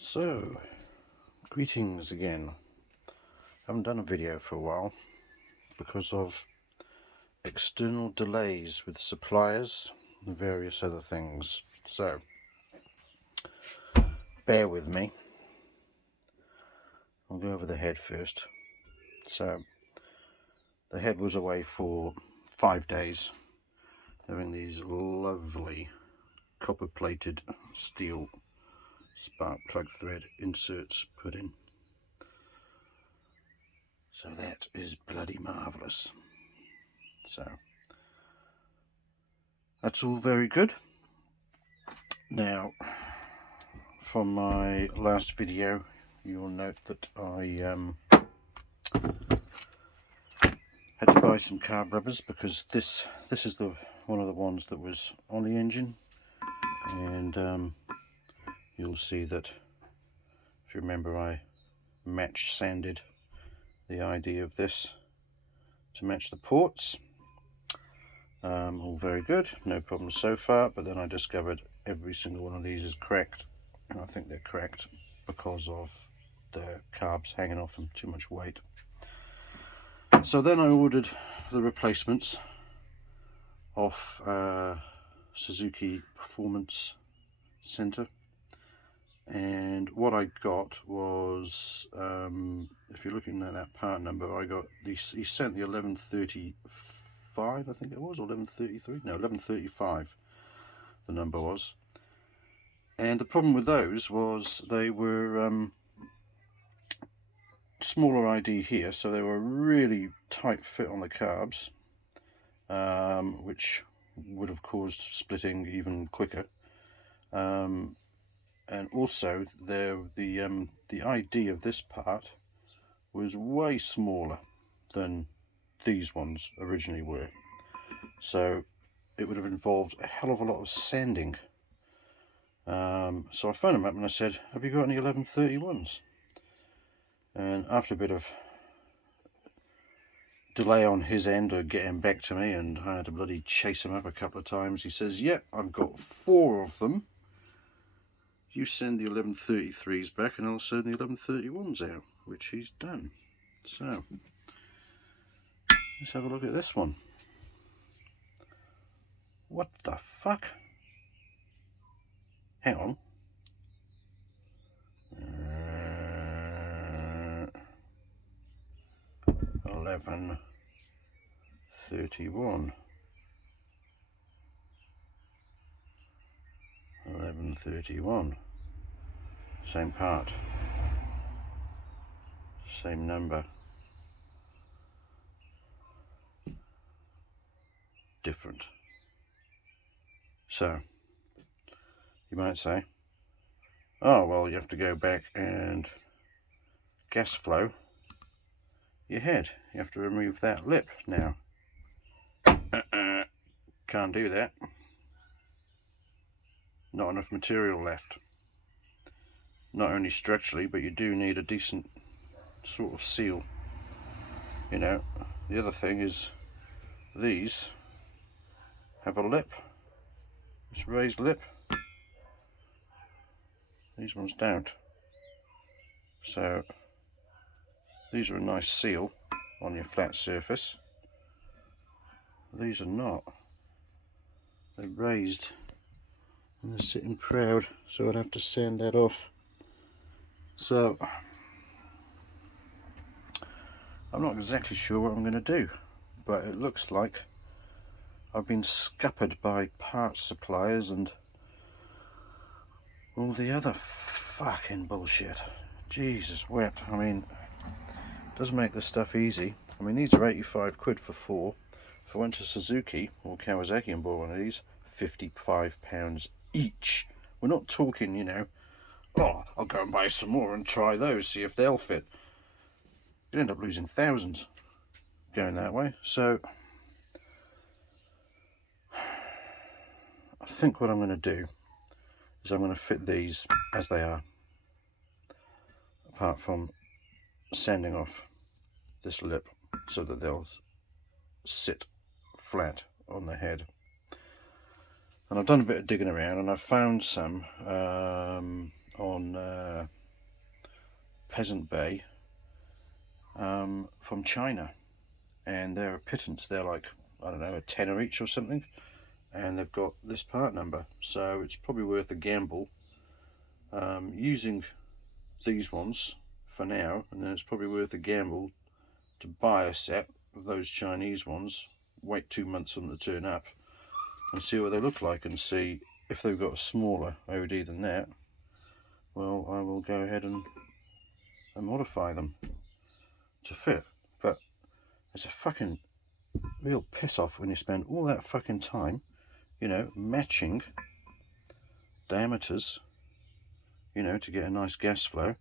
So, greetings again. I haven't done a video for a while because of external delays with suppliers and various other things. So, bear with me. I'll go over the head first. So, the head was away for 5 days, having these lovely copper-plated steel spark plug thread inserts put in. So that is bloody marvellous. So that's all very good. Now, from my last video, you will note that I had to buy some carb rubbers because this is one of the ones that was on the engine, and you'll see that, if you remember, I match sanded the ID of this to match the ports. All very good, no problems so far, but then I discovered every single one of these is cracked, and I think they're cracked because of the carbs hanging off them, too much weight. So then I ordered the replacements off Suzuki Performance Center, and what I got was, if you're looking at that part number, I got he sent the 1135, I think it was, or 1133, no, 1135 the number was. And the problem with those was they were smaller ID here, so they were a really tight fit on the carbs, which would have caused splitting even quicker. And also the ID of this part was way smaller than these ones originally were, so it would have involved a hell of a lot of sanding. So I phoned him up and I said, have you got any 1131s? And after a bit of delay on his end of getting back to me, and I had to bloody chase him up a couple of times, he says, yeah, I've got 4 of them. You send the 1133s back and I'll send the 1131s out, which he's done. So let's have a look at this one. What the fuck? Hang on. 1131. 1131. Same part. Same number. Different. So, you might say, oh, well, you have to go back and gas flow your head. You have to remove that lip now. Can't do that. Not enough material left. Not only structurally, but you do need a decent sort of seal. You know, the other thing is these have a lip. It's raised lip. These ones don't. So these are a nice seal on your flat surface. These are not. They're raised and they're sitting proud, so I'd have to sand that off. So I'm not exactly sure what I'm going to do, but it looks like I've been scuppered by parts suppliers and all the other fucking bullshit. Jesus wept. I mean, it does make this stuff easy. I mean, these are 85 quid for 4. If I went to Suzuki or Kawasaki and bought one of these, £55 each. We're not talking, you know, oh, I'll go and buy some more and try those, see if they'll fit. You'd end up losing thousands going that way. So I think what I'm going to do is I'm going to fit these as they are, apart from sanding off this lip so that they'll sit flat on the head. And I've done a bit of digging around and I've found some on Peasant Bay from China, and they're a pittance. They're like, I don't know, a tenner each or something, and they've got this part number, so it's probably worth a gamble using these ones for now, and then it's probably worth a gamble to buy a set of those Chinese ones, wait 2 months for them to turn up, and see what they look like, and see if they've got a smaller OD than that. Well, I will go ahead and modify them to fit. But it's a fucking real piss off when you spend all that fucking time, you know, matching diameters, you know, to get a nice gas flow,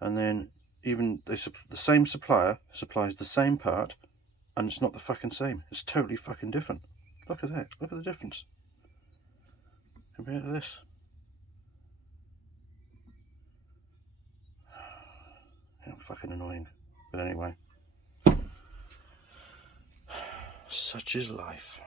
and then even the same supplier supplies the same part, and it's not the fucking same. It's totally fucking different. Look at that. Look at the difference compared to this. How fucking annoying. But anyway, such is life.